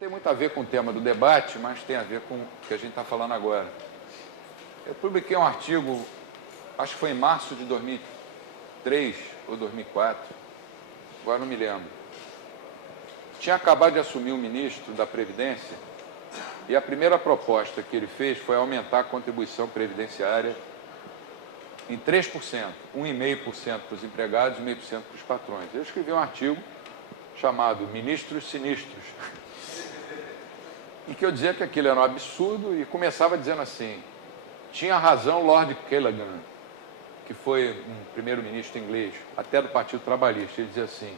Tem muito a ver com o tema do debate, mas tem a ver com o que a gente está falando agora. Eu publiquei um artigo, acho que foi em março de 2003 ou 2004, agora não me lembro. Tinha acabado de assumir o ministro da Previdência e a primeira proposta que ele fez foi aumentar a contribuição previdenciária em 3%, 1,5% para os empregados e 0,5% para os patrões. Eu escrevi um artigo chamado Ministros Sinistros, em que eu dizia que aquilo era um absurdo e começava dizendo assim: tinha razão Lord Callaghan, que foi um primeiro-ministro inglês, até do Partido Trabalhista. Ele dizia assim: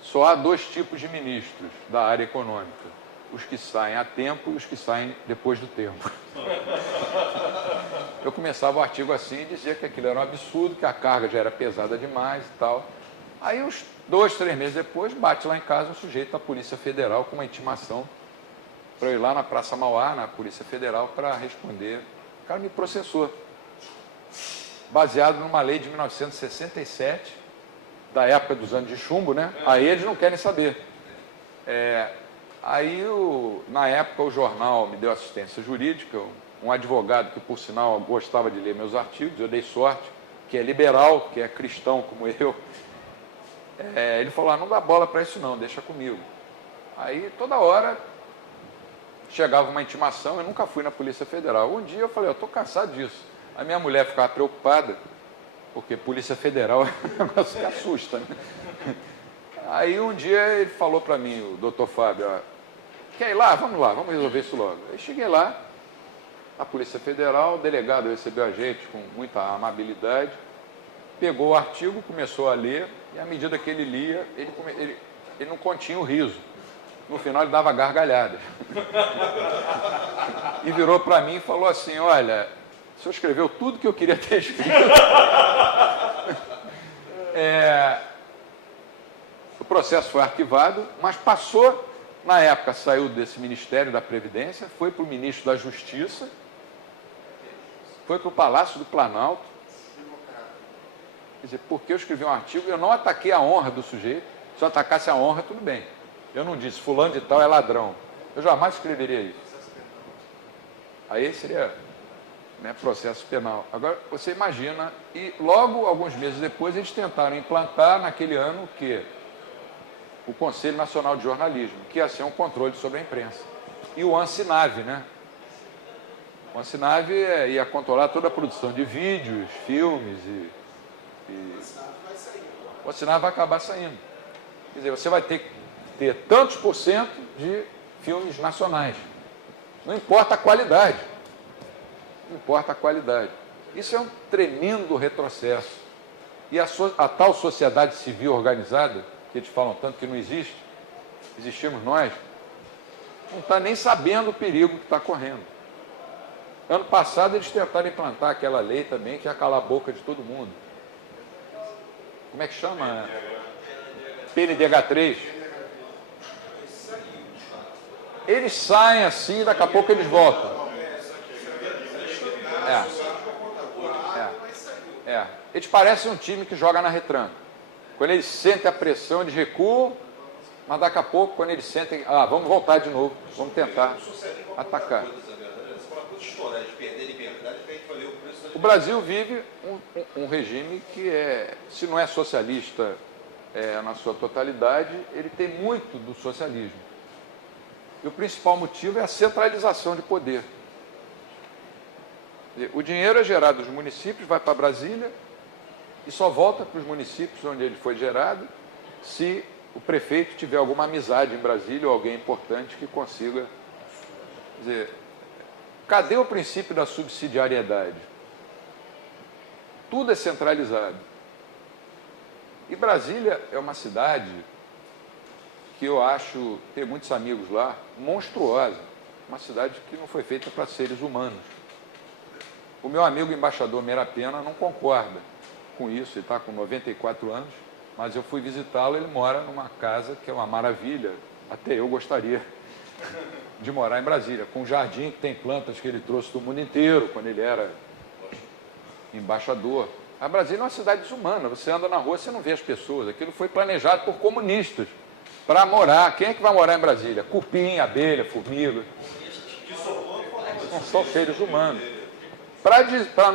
só há dois tipos de ministros da área econômica, os que saem a tempo e os que saem depois do tempo. Eu começava o artigo assim e dizia que aquilo era um absurdo, que a carga já era pesada demais e tal. Aí, uns 2, 3 meses depois, bate lá em casa um sujeito da Polícia Federal com uma intimação para eu ir lá na Praça Mauá, na Polícia Federal, para responder. O cara me processou, baseado numa lei de 1967, da época dos anos de chumbo, né? Aí eles não querem saber. Na época, o jornal me deu assistência jurídica, um advogado que, por sinal, gostava de ler meus artigos, eu dei sorte, que é liberal, que é cristão como eu. Ele falou: não dá bola para isso não, deixa comigo. Aí, toda hora, chegava uma intimação, eu nunca fui na Polícia Federal. Um dia eu falei: eu estou cansado disso. A minha mulher ficava preocupada, porque Polícia Federal é um negócio que assusta, né? Aí um dia ele falou para mim, o doutor Fábio: quer ir lá? Vamos lá, vamos resolver isso logo. Aí cheguei lá, a Polícia Federal, o delegado recebeu a gente com muita amabilidade, pegou o artigo, começou a ler, e à medida que ele lia, ele não continha o riso. No final ele dava gargalhadas. E virou para mim e falou assim: olha, o senhor escreveu tudo que eu queria ter escrito. O processo foi arquivado, mas passou, na época saiu desse Ministério da Previdência, foi para o Ministro da Justiça, foi para o Palácio do Planalto. Quer dizer, porque eu escrevi um artigo, eu não ataquei a honra do sujeito. Se eu atacasse a honra, tudo bem. Eu não disse fulano de tal é ladrão. Eu jamais escreveria isso. Aí seria, né, processo penal. Agora, você imagina, e logo, alguns meses depois, eles tentaram implantar naquele ano o quê? O Conselho Nacional de Jornalismo, que ia ser um controle sobre a imprensa. E o ANSINAV, né? O ANSINAV ia controlar toda a produção de vídeos, filmes o ANSINAV vai acabar saindo. Quer dizer, você vai ter que ter tantos por cento de filmes nacionais. Não importa a qualidade. Não importa a qualidade. Isso é um tremendo retrocesso. E a tal sociedade civil organizada, que eles falam tanto que não existe, existimos nós, não está nem sabendo o perigo que está correndo. Ano passado eles tentaram implantar aquela lei também que ia calar a boca de todo mundo. Como é que chama? PNDH3. Eles saem assim, daqui a pouco eles voltam. Eles parecem um time que joga na retranca. Quando eles sentem a pressão, eles recuam, mas daqui a pouco, quando eles sentem, vamos voltar de novo, vamos tentar atacar. O Brasil vive um regime que se não é socialista na sua totalidade, ele tem muito do socialismo. E o principal motivo é a centralização de poder. O dinheiro é gerado nos municípios, vai para Brasília e só volta para os municípios onde ele foi gerado se o prefeito tiver alguma amizade em Brasília ou alguém importante que consiga. Quer dizer, cadê o princípio da subsidiariedade? Tudo é centralizado. E Brasília é uma cidade que eu acho, ter muitos amigos lá, monstruosa. Uma cidade que não foi feita para seres humanos. O meu amigo embaixador Meira Pena não concorda com isso, ele está com 94 anos, mas eu fui visitá-lo, ele mora numa casa que é uma maravilha, até eu gostaria de morar em Brasília, com um jardim que tem plantas que ele trouxe do mundo inteiro, quando ele era embaixador. A Brasília é uma cidade desumana, você anda na rua, você não vê as pessoas, aquilo foi planejado por comunistas, para morar. Quem é que vai morar em Brasília? Cupim, abelha, formiga. Não são seres humanos. Para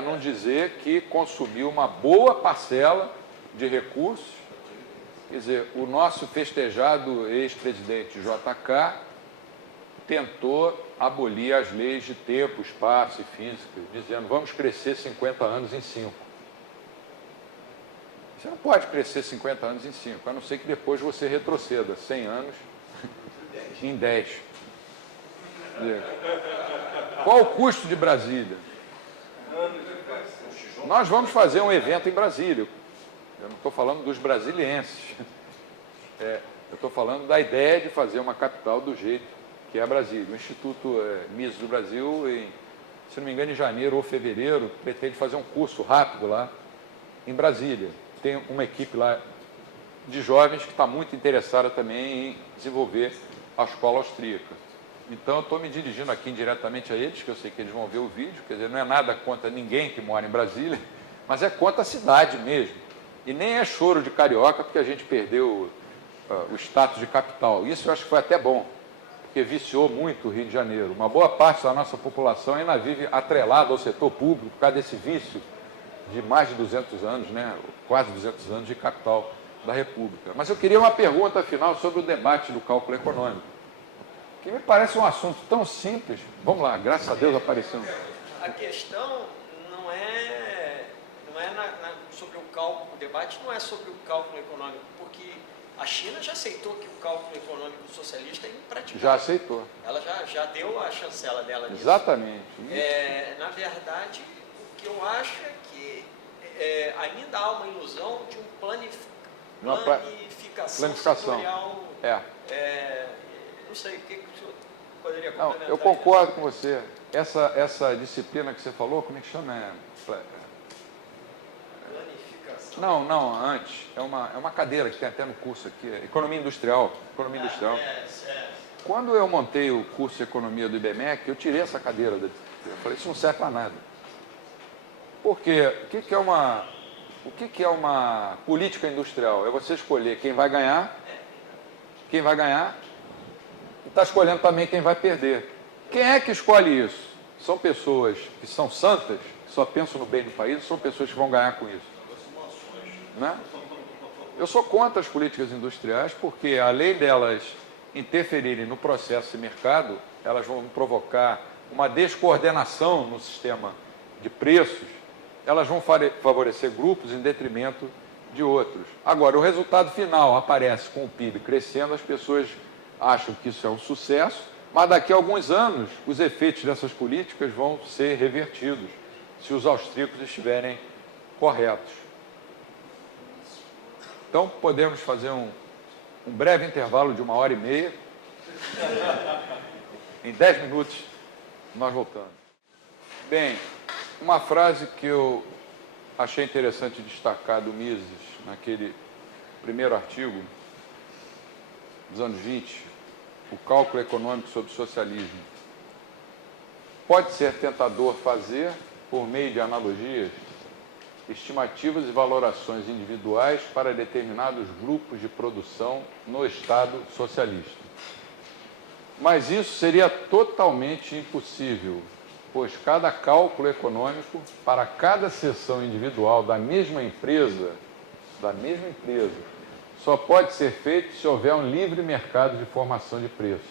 não dizer que consumiu uma boa parcela de recursos. Quer dizer, o nosso festejado ex-presidente JK tentou abolir as leis de tempo, espaço e física, dizendo, vamos crescer 50 anos em 5. Você não pode crescer 50 anos em 5, a não ser que depois você retroceda 100 anos em 10. Qual o custo de Brasília? Nós vamos fazer um evento em Brasília. Eu não estou falando dos brasilienses. Eu estou falando da ideia de fazer uma capital do jeito que é Brasília. O Instituto Mises do Brasil, se não me engano, em janeiro ou fevereiro, pretende fazer um curso rápido lá em Brasília. Tem uma equipe lá de jovens que está muito interessada também em desenvolver a escola austríaca. Então, eu estou me dirigindo aqui indiretamente a eles, que eu sei que eles vão ver o vídeo, quer dizer, não é nada contra ninguém que mora em Brasília, mas é contra a cidade mesmo. E nem é choro de carioca, porque a gente perdeu o status de capital. Isso eu acho que foi até bom, porque viciou muito o Rio de Janeiro. Uma boa parte da nossa população ainda vive atrelada ao setor público por causa desse vício de mais de 200 anos, né? Quase 200 anos de capital da República. Mas eu queria uma pergunta final sobre o debate do cálculo econômico, que me parece um assunto tão simples. Vamos lá, graças a Deus apareceu. A questão não é sobre o cálculo, o debate não é sobre o cálculo econômico, porque a China já aceitou que o cálculo econômico socialista é impraticável. Já aceitou. Ela já deu a chancela dela nisso. Exatamente. Na verdade, o que eu acho é que ainda há uma ilusão de planificação setorial. Não sei, o que o senhor poderia complementar? Eu concordo com você. Essa disciplina que você falou, como é que chama? Planificação. Não, antes. É uma cadeira que tem até no curso aqui, Economia Industrial. Economia Industrial. Quando eu montei o curso de Economia do IBMEC, eu tirei essa cadeira. Eu falei, isso não serve para nada. Por quê? O que é uma política industrial? É você escolher quem vai ganhar, e está escolhendo também quem vai perder. Quem é que escolhe isso? São pessoas que são santas, que só pensam no bem do país, ou são pessoas que vão ganhar com isso? Né? Eu sou contra as políticas industriais porque, além delas interferirem no processo de mercado, elas vão provocar uma descoordenação no sistema de preços, elas vão favorecer grupos em detrimento de outros. Agora, o resultado final aparece com o PIB crescendo, as pessoas acham que isso é um sucesso, mas daqui a alguns anos os efeitos dessas políticas vão ser revertidos, se os austríacos estiverem corretos. Então, podemos fazer um breve intervalo de 1h30. Em 10 minutos, nós voltamos. Bem, uma frase que eu achei interessante destacar do Mises, naquele primeiro artigo dos anos 20, o cálculo econômico sobre o socialismo. Pode ser tentador fazer, por meio de analogias, estimativas e valorações individuais para determinados grupos de produção no Estado socialista. Mas isso seria totalmente impossível, pois cada cálculo econômico para cada seção individual da mesma empresa, só pode ser feito se houver um livre mercado de formação de preços.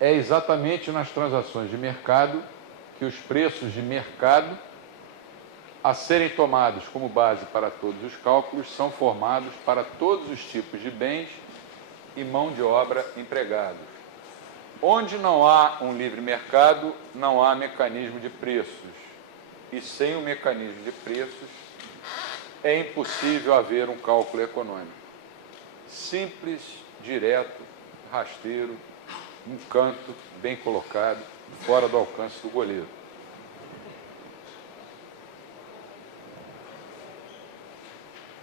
É exatamente nas transações de mercado que os preços de mercado a serem tomados como base para todos os cálculos são formados para todos os tipos de bens e mão de obra empregados. Onde não há um livre mercado, não há mecanismo de preços. E sem o mecanismo de preços, é impossível haver um cálculo econômico. Simples, direto, rasteiro, um canto, bem colocado, fora do alcance do goleiro.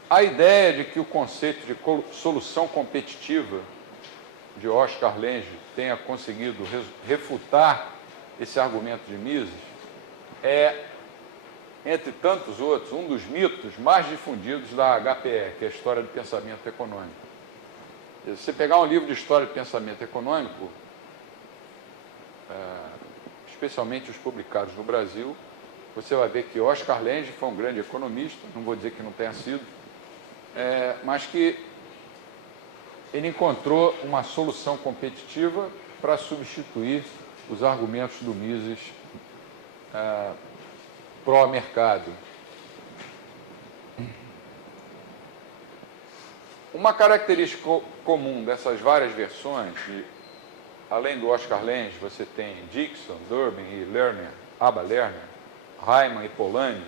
A ideia de que o conceito de solução competitiva de Oscar Lange tenha conseguido refutar esse argumento de Mises é, entre tantos outros, um dos mitos mais difundidos da HPE, que é a História do Pensamento Econômico. Se você pegar um livro de história de pensamento econômico, especialmente os publicados no Brasil, você vai ver que Oscar Lange foi um grande economista, não vou dizer que não tenha sido, mas que ele encontrou uma solução competitiva para substituir os argumentos do Mises pró-mercado. Uma característica comum dessas várias versões, além do Oscar Lange, você tem Dixon, Durbin e Lerner, Abba Lerner, Riemann e Polanyi,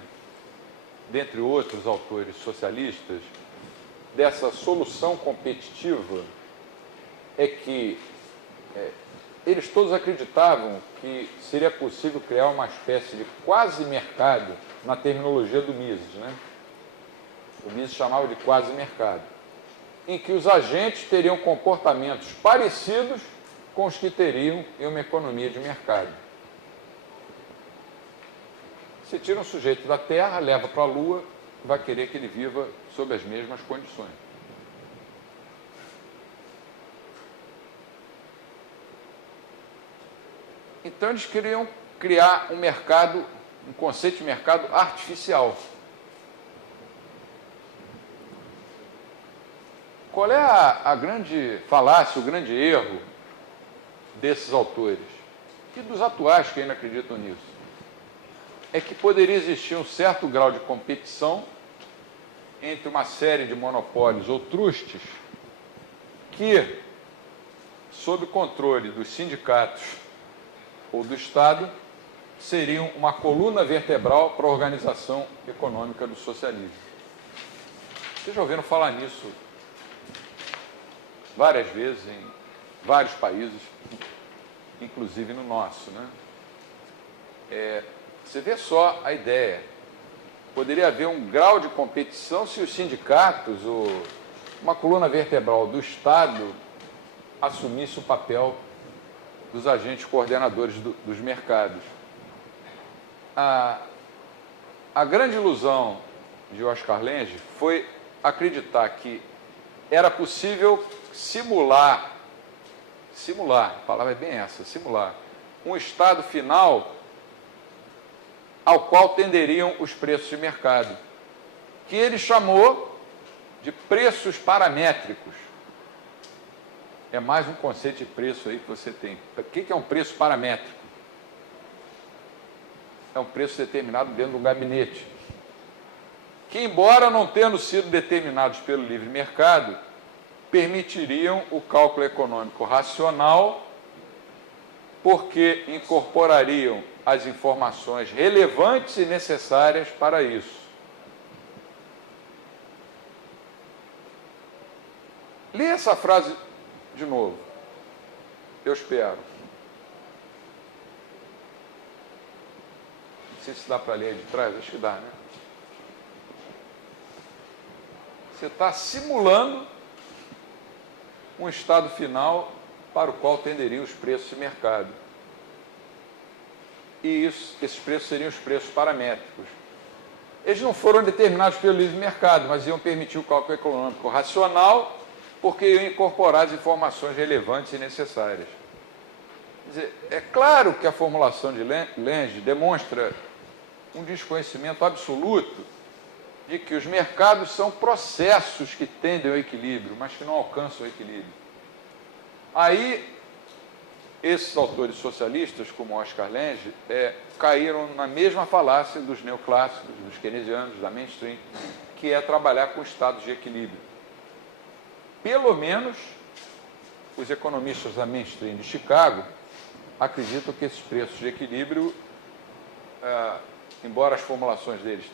dentre outros autores socialistas, dessa solução competitiva, é que eles todos acreditavam que seria possível criar uma espécie de quase mercado na terminologia do Mises, né? O Mises chamava de quase mercado, em que os agentes teriam comportamentos parecidos com os que teriam em uma economia de mercado. Você tira um sujeito da Terra, leva para a Lua, vai querer que ele viva sob as mesmas condições. Então eles queriam criar um mercado, um conceito de mercado artificial. Qual é a grande falácia, o grande erro desses autores, e dos atuais que ainda acreditam nisso? É que poderia existir um certo grau de competição entre uma série de monopólios ou trustes que, sob o controle dos sindicatos ou do Estado, seriam uma coluna vertebral para a organização econômica do socialismo. Vocês já ouviram falar nisso várias vezes em vários países, inclusive no nosso, né? Você vê só a ideia. Poderia haver um grau de competição se os sindicatos ou uma coluna vertebral do Estado assumisse o papel dos agentes coordenadores dos mercados. A grande ilusão de Oscar Lange foi acreditar que era possível simular, a palavra é bem essa, simular, um estado final ao qual tenderiam os preços de mercado, que ele chamou de preços paramétricos. É mais um conceito de preço aí que você tem. O que é um preço paramétrico? É um preço determinado dentro do gabinete, que, embora não tendo sido determinados pelo livre mercado, permitiriam o cálculo econômico racional, porque incorporariam as informações relevantes e necessárias para isso. Lê essa frase de novo, eu espero. Não sei se dá para ler aí de trás, acho que dá, né? Você está simulando um estado final para o qual tenderiam os preços de mercado. E esses preços seriam os preços paramétricos. Eles não foram determinados pelo livre mercado, mas iam permitir o cálculo econômico racional, porque iam incorporar as informações relevantes e necessárias. Quer dizer, é claro que a formulação de Lange demonstra um desconhecimento absoluto de que os mercados são processos que tendem ao equilíbrio, mas que não alcançam o equilíbrio. Aí, esses autores socialistas, como Oscar Lange, caíram na mesma falácia dos neoclássicos, dos keynesianos, da mainstream, que é trabalhar com estados de equilíbrio. Pelo menos, os economistas da mainstream de Chicago acreditam que esses preços de equilíbrio, embora as formulações deles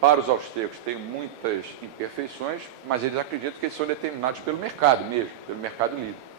para os austríacos tenham muitas imperfeições, mas eles acreditam que eles são determinados pelo mercado mesmo, pelo mercado livre.